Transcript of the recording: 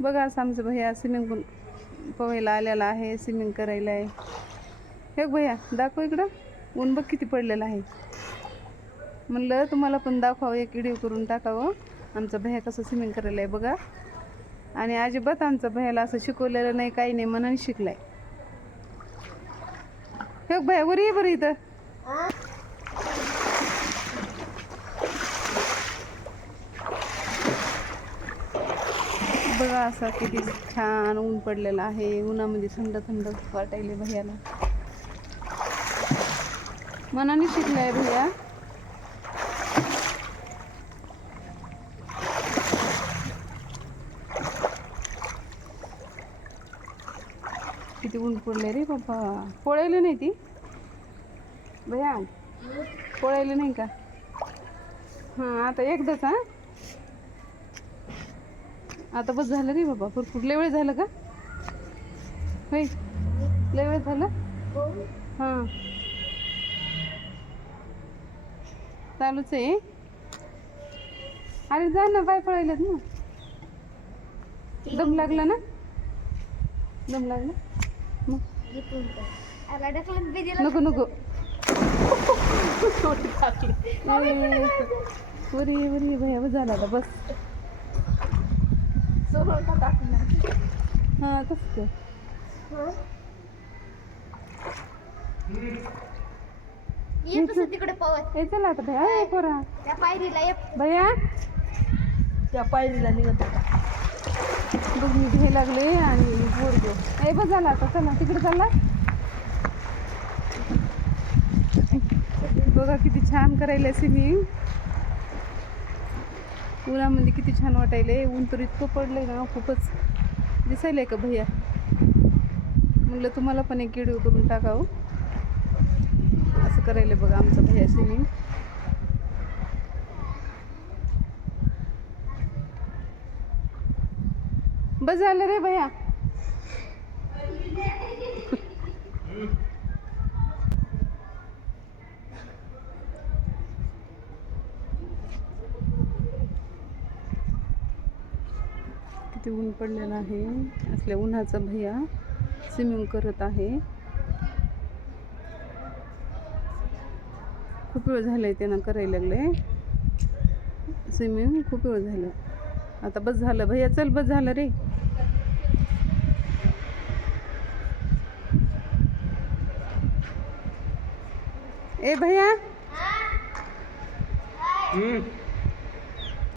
बघा असं आमचं भैया स्विमिंग पोहायला आलेला आहे, स्विमिंग करायला आहे. हे भैया दाखव इकडं, ऊन बघ किती पडलेलं आहे. म्हणलं तुम्हाला पण दाखवावं, एक व्हिडिओ करून टाकावं आमचा भैया कसं स्विमिंग करायला आहे बघा. आणि अजिबात आमचा भैयाला असं शिकवलेलं नाही, काही नाही, मनाने शिकलाय. हे भैया वर ये बरं इथं. बघा असं किती छान ऊन पडलेलं आहे. उन्हामध्ये थंड थंड वाटायले भैयाला. मनाने शिकलाय भैया. किती ऊन पडले रे बाबा. पोळायला नाही ती भैया, पोळायला नाही का? हां आता एकदाच. हां आता बस झालं रे बाबा, भरपूर लय वेळ झालं का? होय लय वेळ झालं. हां चालूच आहे. अरे जा ना, पाय पळायलात ना. दम लागला ना, दम लागला. नको नको वरी वरी भैया बस झाला आता बस. हां तसं तिकडे पवत चला आता भैया. पोरा त्या पायरीला भैया त्या पायरीला निघत बघ मी घे लागले आणि पोरग बस झाला आता. चला तिकडे चालला. बघा किती छान करायला स्विमिंग. उन्हामध्ये किती छान वाटायले. ऊन तर इतकं पडलंय ना, खूपच दिसायलंय का भैया. म्हटलं तुम्हाला पण एक व्हिडिओ करून टाकावं. असं करायला बघा आमचा भैया स्विमिंग. बस झालं रे भैया. किती ऊन पडलेलं आहे. असल्या उन्हाचा भैया स्विमिंग करत आहे. खूप वेळ झालंय त्यानं करायला लागले स्विमिंग. खूप वेळ झालं. आता बस झालं भैया. चल बस झालं रे. ए भैया